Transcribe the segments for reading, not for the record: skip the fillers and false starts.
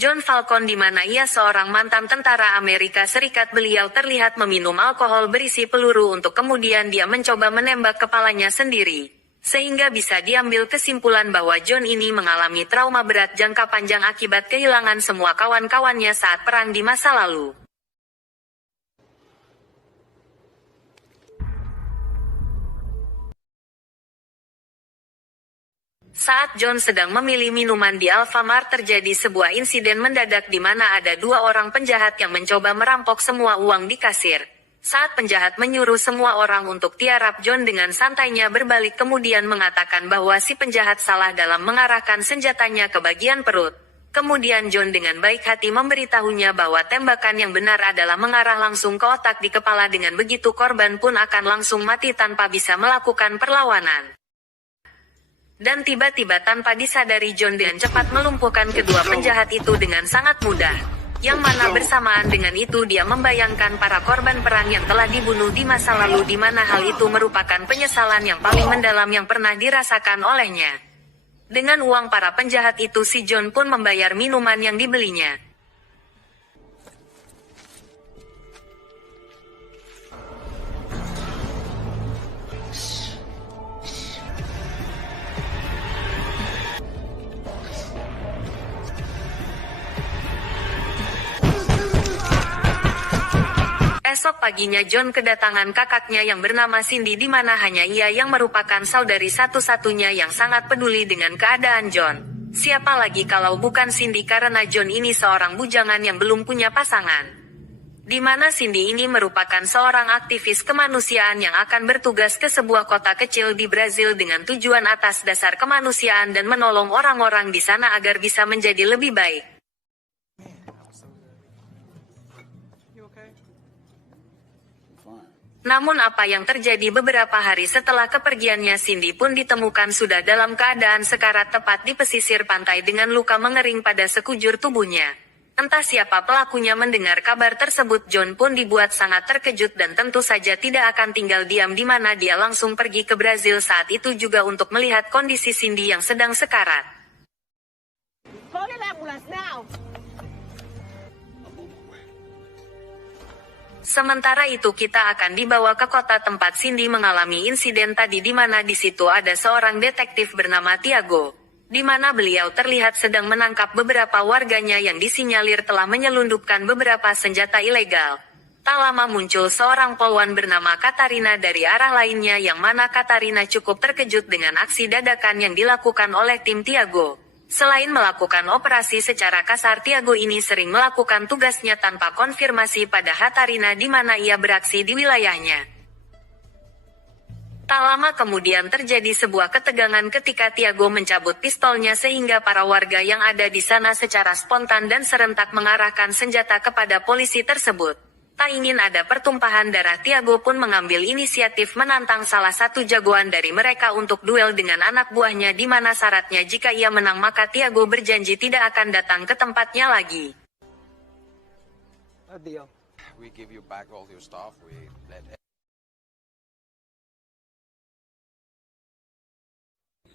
John Falcon di mana ia seorang mantan tentara Amerika Serikat. Beliau terlihat meminum alkohol berisi peluru untuk kemudian dia mencoba menembak kepalanya sendiri. Sehingga bisa diambil kesimpulan bahwa John ini mengalami trauma berat jangka panjang akibat kehilangan semua kawan-kawannya saat perang di masa lalu. Saat John sedang memilih minuman di Alfamart, terjadi sebuah insiden mendadak di mana ada dua orang penjahat yang mencoba merampok semua uang di kasir. Saat penjahat menyuruh semua orang untuk tiarap, John dengan santainya berbalik kemudian mengatakan bahwa si penjahat salah dalam mengarahkan senjatanya ke bagian perut. Kemudian John dengan baik hati memberitahunya bahwa tembakan yang benar adalah mengarah langsung ke otak di kepala, dengan begitu korban pun akan langsung mati tanpa bisa melakukan perlawanan. Dan tiba-tiba tanpa disadari John dengan cepat melumpuhkan kedua penjahat itu dengan sangat mudah. Yang mana bersamaan dengan itu dia membayangkan para korban perang yang telah dibunuh di masa lalu, di mana hal itu merupakan penyesalan yang paling mendalam yang pernah dirasakan olehnya. Dengan uang para penjahat itu si John pun membayar minuman yang dibelinya. Esok paginya John kedatangan kakaknya yang bernama Cindy, di mana hanya ia yang merupakan saudari satu-satunya yang sangat peduli dengan keadaan John. Siapa lagi kalau bukan Cindy, karena John ini seorang bujangan yang belum punya pasangan. Di mana Cindy ini merupakan seorang aktivis kemanusiaan yang akan bertugas ke sebuah kota kecil di Brazil dengan tujuan atas dasar kemanusiaan dan menolong orang-orang di sana agar bisa menjadi lebih baik. Namun apa yang terjadi beberapa hari setelah kepergiannya, Cindy pun ditemukan sudah dalam keadaan sekarat tepat di pesisir pantai dengan luka mengering pada sekujur tubuhnya. Entah siapa pelakunya. Mendengar kabar tersebut, John pun dibuat sangat terkejut dan tentu saja tidak akan tinggal diam, di mana dia langsung pergi ke Brazil saat itu juga untuk melihat kondisi Cindy yang sedang sekarat. Sementara itu kita akan dibawa ke kota tempat Cindy mengalami insiden tadi, di mana di situ ada seorang detektif bernama Tiago, di mana beliau terlihat sedang menangkap beberapa warganya yang disinyalir telah menyelundupkan beberapa senjata ilegal. Tak lama muncul seorang polwan bernama Katarina dari arah lainnya, yang mana Katarina cukup terkejut dengan aksi dadakan yang dilakukan oleh tim Tiago. Selain melakukan operasi secara kasar, Tiago ini sering melakukan tugasnya tanpa konfirmasi pada Katarina, di mana ia beraksi di wilayahnya. Tak lama kemudian terjadi sebuah ketegangan ketika Tiago mencabut pistolnya, sehingga para warga yang ada di sana secara spontan dan serentak mengarahkan senjata kepada polisi tersebut. Tak ingin ada pertumpahan darah, Tiago pun mengambil inisiatif menantang salah satu jagoan dari mereka untuk duel dengan anak buahnya, di mana syaratnya jika ia menang maka Tiago berjanji tidak akan datang ke tempatnya lagi.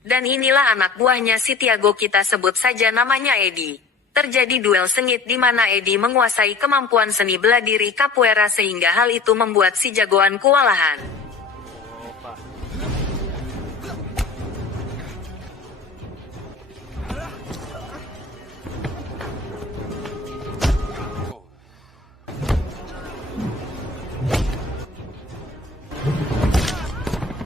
Dan inilah anak buahnya si Tiago, kita sebut saja namanya Eddie. Terjadi duel sengit di mana Eddie menguasai kemampuan seni bela diri capoeira, sehingga hal itu membuat si jagoan kewalahan.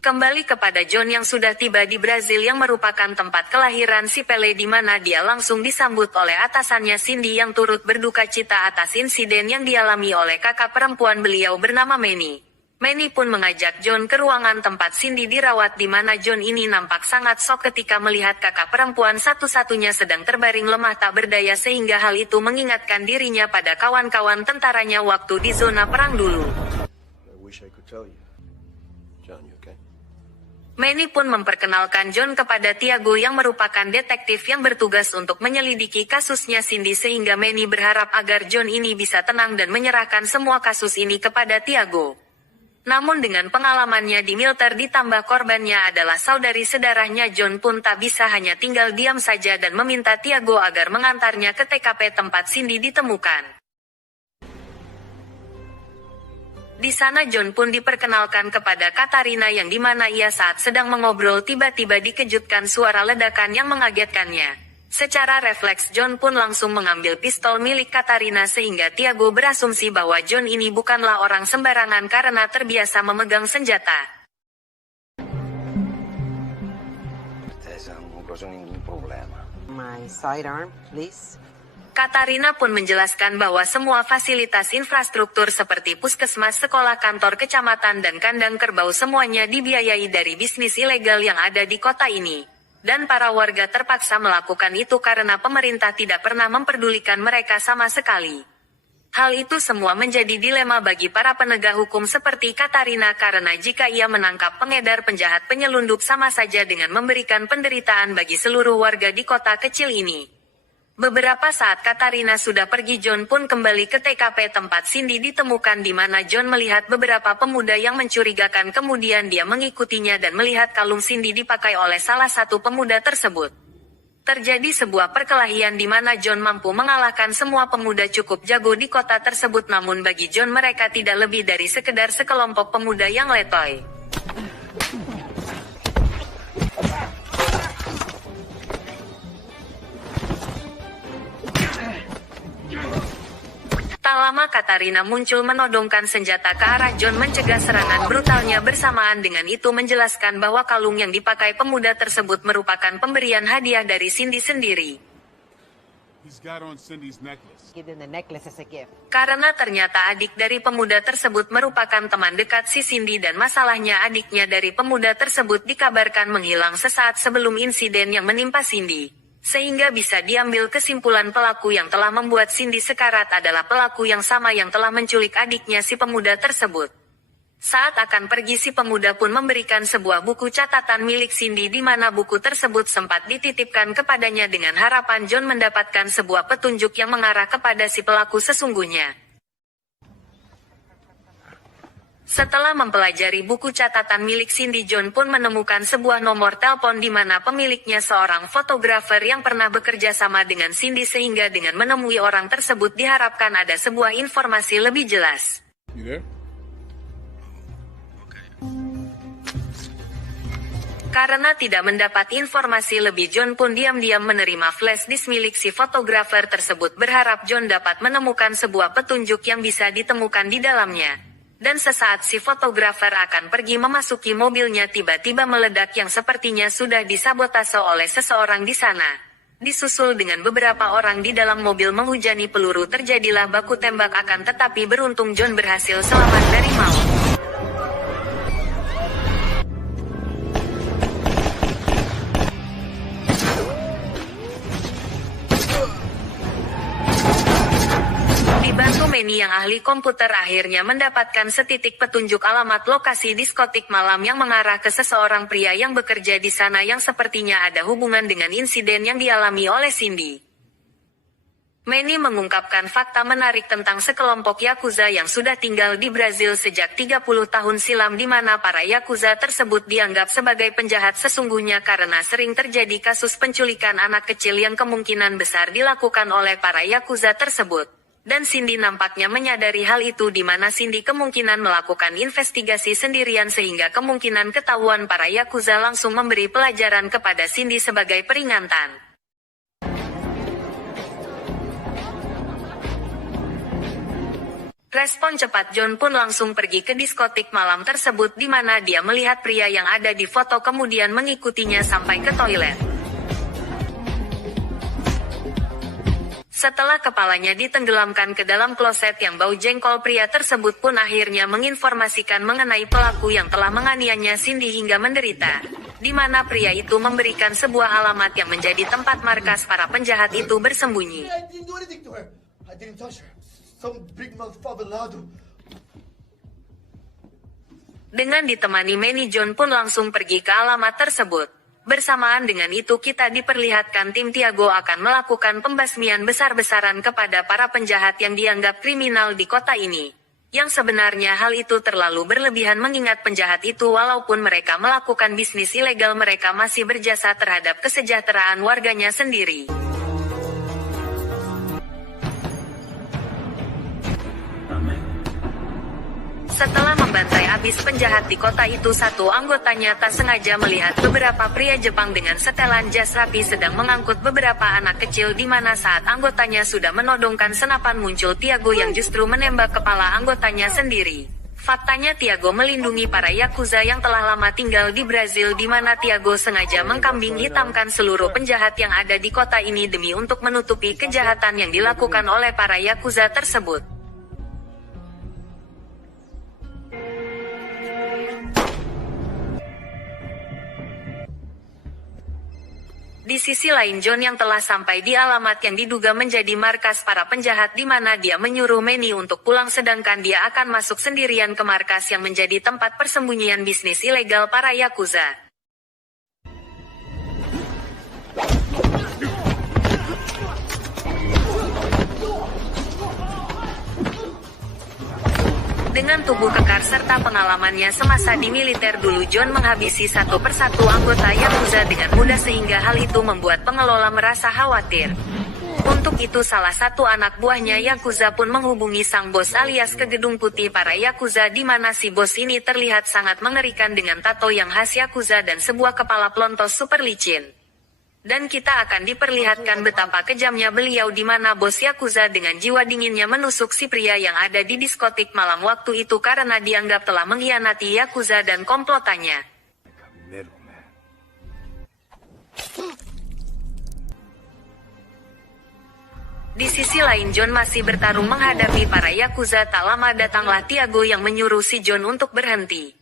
Kembali kepada John yang sudah tiba di Brazil, yang merupakan tempat kelahiran si Pele, di mana dia langsung disambut oleh atasannya Cindy yang turut berduka cita atas insiden yang dialami oleh kakak perempuan beliau bernama Manny. Manny pun mengajak John ke ruangan tempat Cindy dirawat, di mana John ini nampak sangat shock ketika melihat kakak perempuan satu-satunya sedang terbaring lemah tak berdaya, sehingga hal itu mengingatkan dirinya pada kawan-kawan tentaranya waktu di zona perang dulu. Manny pun memperkenalkan John kepada Tiago yang merupakan detektif yang bertugas untuk menyelidiki kasusnya Cindy, sehingga Manny berharap agar John ini bisa tenang dan menyerahkan semua kasus ini kepada Tiago. Namun dengan pengalamannya di militer ditambah korbannya adalah saudari sedarahnya, John pun tak bisa hanya tinggal diam saja dan meminta Tiago agar mengantarnya ke TKP tempat Cindy ditemukan. Di sana John pun diperkenalkan kepada Katarina yang dimana ia saat sedang mengobrol tiba-tiba dikejutkan suara ledakan yang mengagetkannya. Secara refleks John pun langsung mengambil pistol milik Katarina sehingga Tiago berasumsi bahwa John ini bukanlah orang sembarangan karena terbiasa memegang senjata. My sidearm, please. Katarina pun menjelaskan bahwa semua fasilitas infrastruktur seperti puskesmas, sekolah, kantor kecamatan, dan kandang kerbau semuanya dibiayai dari bisnis ilegal yang ada di kota ini. Dan para warga terpaksa melakukan itu karena pemerintah tidak pernah memperdulikan mereka sama sekali. Hal itu semua menjadi dilema bagi para penegak hukum seperti Katarina karena jika ia menangkap pengedar penjahat penyelundup sama saja dengan memberikan penderitaan bagi seluruh warga di kota kecil ini. Beberapa saat Katarina sudah pergi, John pun kembali ke TKP tempat Cindy ditemukan di mana John melihat beberapa pemuda yang mencurigakan, kemudian dia mengikutinya dan melihat kalung Cindy dipakai oleh salah satu pemuda tersebut. Terjadi sebuah perkelahian di mana John mampu mengalahkan semua pemuda cukup jago di kota tersebut, namun bagi John mereka tidak lebih dari sekedar sekelompok pemuda yang letoy. Tak lama Katarina muncul menodongkan senjata ke arah John mencegah serangan brutalnya, bersamaan dengan itu menjelaskan bahwa kalung yang dipakai pemuda tersebut merupakan pemberian hadiah dari Cindy sendiri. Give them the necklace as a gift. Karena ternyata adik dari pemuda tersebut merupakan teman dekat si Cindy dan masalahnya adiknya dari pemuda tersebut dikabarkan menghilang sesaat sebelum insiden yang menimpa Cindy. Sehingga bisa diambil kesimpulan pelaku yang telah membuat Cindy sekarat adalah pelaku yang sama yang telah menculik adiknya si pemuda tersebut. Saat akan pergi, si pemuda pun memberikan sebuah buku catatan milik Cindy di mana buku tersebut sempat dititipkan kepadanya dengan harapan John mendapatkan sebuah petunjuk yang mengarah kepada si pelaku sesungguhnya. Setelah mempelajari buku catatan milik Cindy, John pun menemukan sebuah nomor telepon di mana pemiliknya seorang fotografer yang pernah bekerja sama dengan Cindy, sehingga dengan menemui orang tersebut diharapkan ada sebuah informasi lebih jelas. Karena tidak mendapat informasi lebih, John pun diam-diam menerima flash disk milik si fotografer tersebut, berharap John dapat menemukan sebuah petunjuk yang bisa ditemukan di dalamnya. Dan sesaat si fotografer akan pergi memasuki mobilnya, tiba-tiba meledak yang sepertinya sudah disabotase oleh seseorang di sana. Disusul dengan beberapa orang di dalam mobil menghujani peluru, terjadilah baku tembak, akan tetapi beruntung John berhasil selamat dari maut. Dibantu Manny yang ahli komputer, akhirnya mendapatkan setitik petunjuk alamat lokasi diskotik malam yang mengarah ke seseorang pria yang bekerja di sana yang sepertinya ada hubungan dengan insiden yang dialami oleh Cindy. Manny mengungkapkan fakta menarik tentang sekelompok Yakuza yang sudah tinggal di Brazil sejak 30 tahun silam, di mana para Yakuza tersebut dianggap sebagai penjahat sesungguhnya karena sering terjadi kasus penculikan anak kecil yang kemungkinan besar dilakukan oleh para Yakuza tersebut. Dan Cindy nampaknya menyadari hal itu, di mana Cindy kemungkinan melakukan investigasi sendirian sehingga kemungkinan ketahuan para Yakuza langsung memberi pelajaran kepada Cindy sebagai peringatan. Respon cepat John pun langsung pergi ke diskotik malam tersebut, di mana dia melihat pria yang ada di foto kemudian mengikutinya sampai ke toilet. Setelah kepalanya ditenggelamkan ke dalam kloset yang bau jengkol, pria tersebut pun akhirnya menginformasikan mengenai pelaku yang telah menganiaya Cindy hingga menderita. Di mana pria itu memberikan sebuah alamat yang menjadi tempat markas para penjahat itu bersembunyi. Dengan ditemani Manny, John pun langsung pergi ke alamat tersebut. Bersamaan dengan itu kita diperlihatkan tim Tiago akan melakukan pembasmian besar-besaran kepada para penjahat yang dianggap kriminal di kota ini. Yang sebenarnya hal itu terlalu berlebihan mengingat penjahat itu walaupun mereka melakukan bisnis ilegal mereka masih berjasa terhadap kesejahteraan warganya sendiri. Setelah membantai habis penjahat di kota itu, satu anggotanya tak sengaja melihat beberapa pria Jepang dengan setelan jas rapi sedang mengangkut beberapa anak kecil di mana saat anggotanya sudah menodongkan senapan muncul Tiago yang justru menembak kepala anggotanya sendiri. Faktanya Tiago melindungi para Yakuza yang telah lama tinggal di Brazil di mana Tiago sengaja mengkambing hitamkan seluruh penjahat yang ada di kota ini demi untuk menutupi kejahatan yang dilakukan oleh para Yakuza tersebut. Di sisi lain, John yang telah sampai di alamat yang diduga menjadi markas para penjahat di mana dia menyuruh Manny untuk pulang sedangkan dia akan masuk sendirian ke markas yang menjadi tempat persembunyian bisnis ilegal para Yakuza. Dengan tubuh kekar serta pengalamannya semasa di militer dulu, John menghabisi satu persatu anggota Yakuza dengan mudah sehingga hal itu membuat pengelola merasa khawatir. Untuk itu salah satu anak buahnya Yakuza pun menghubungi sang bos alias ke gedung putih para Yakuza di mana si bos ini terlihat sangat mengerikan dengan tato yang khas Yakuza dan sebuah kepala pelontos super licin. Dan kita akan diperlihatkan betapa kejamnya beliau di mana bos Yakuza dengan jiwa dinginnya menusuk si pria yang ada di diskotik malam waktu itu karena dianggap telah mengkhianati Yakuza dan komplotannya. Di sisi lain, John masih bertarung menghadapi para Yakuza. Tak lama datanglah Tiago yang menyuruh si John untuk berhenti.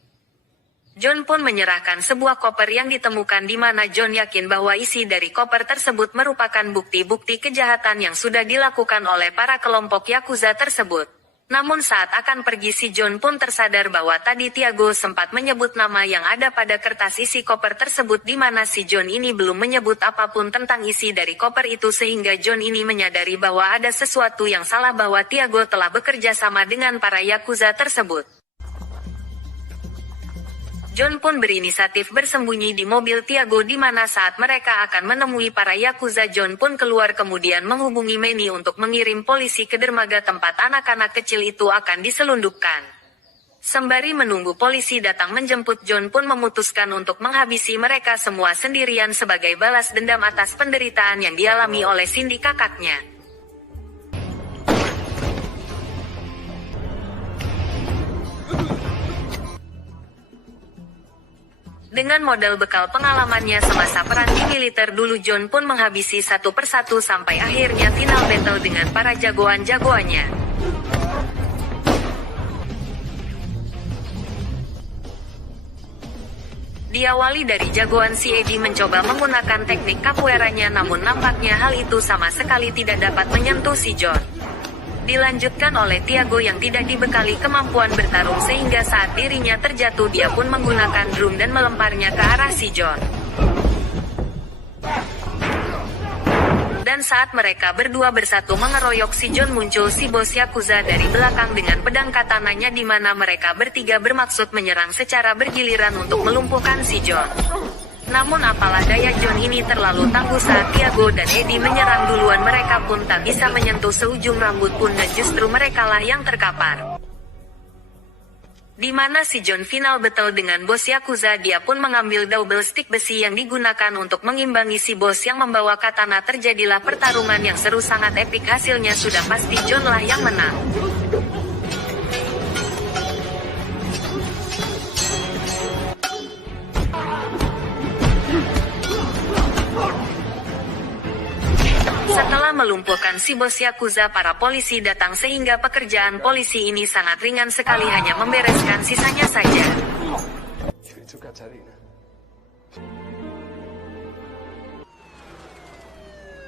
John pun menyerahkan sebuah koper yang ditemukan di mana John yakin bahwa isi dari koper tersebut merupakan bukti-bukti kejahatan yang sudah dilakukan oleh para kelompok Yakuza tersebut. Namun saat akan pergi si John pun tersadar bahwa tadi Tiago sempat menyebut nama yang ada pada kertas isi koper tersebut di mana si John ini belum menyebut apapun tentang isi dari koper itu sehingga John ini menyadari bahwa ada sesuatu yang salah bahwa Tiago telah bekerja sama dengan para Yakuza tersebut. John pun berinisiatif bersembunyi di mobil Tiago di mana saat mereka akan menemui para Yakuza John pun keluar kemudian menghubungi Manny untuk mengirim polisi ke dermaga tempat anak-anak kecil itu akan diselundupkan. Sembari menunggu polisi datang menjemput, John pun memutuskan untuk menghabisi mereka semua sendirian sebagai balas dendam atas penderitaan yang dialami oleh Cindy kakaknya. Dengan modal bekal pengalamannya semasa peran di militer dulu, John pun menghabisi satu persatu sampai akhirnya final battle dengan para jagoan-jagoannya. Diawali dari jagoan si Eddie mencoba menggunakan teknik capoeiranya namun nampaknya hal itu sama sekali tidak dapat menyentuh si John. Dilanjutkan oleh Tiago yang tidak dibekali kemampuan bertarung sehingga saat dirinya terjatuh dia pun menggunakan drum dan melemparnya ke arah si John. Dan saat mereka berdua bersatu mengeroyok si John, muncul si bos Yakuza dari belakang dengan pedang katananya di mana mereka bertiga bermaksud menyerang secara bergiliran untuk melumpuhkan si John. Namun apalah daya, John ini terlalu tangguh saat Tiago dan Eddie menyerang duluan, mereka pun tak bisa menyentuh seujung rambut pun dan justru merekalah yang terkapar. Di mana si John final battle dengan bos Yakuza, dia pun mengambil double stick besi yang digunakan untuk mengimbangi si bos yang membawa katana. Terjadilah pertarungan yang seru sangat epik, hasilnya sudah pasti John lah yang menang. Setelah melumpuhkan si bos Yakuza, para polisi datang sehingga pekerjaan polisi ini sangat ringan sekali, hanya membereskan sisanya saja.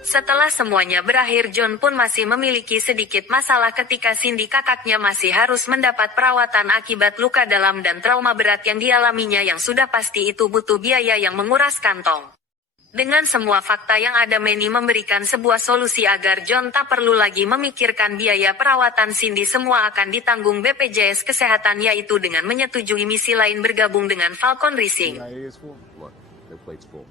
Setelah semuanya berakhir, John pun masih memiliki sedikit masalah ketika Cindy kakaknya masih harus mendapat perawatan akibat luka dalam dan trauma berat yang dialaminya yang sudah pasti itu butuh biaya yang menguras kantong. Dengan semua fakta yang ada, Manny memberikan sebuah solusi agar John tak perlu lagi memikirkan biaya perawatan Cindy. Semua akan ditanggung BPJS Kesehatan, yaitu dengan menyetujui misi lain bergabung dengan Falcon Racing. CIA is full. Look, their plate's full.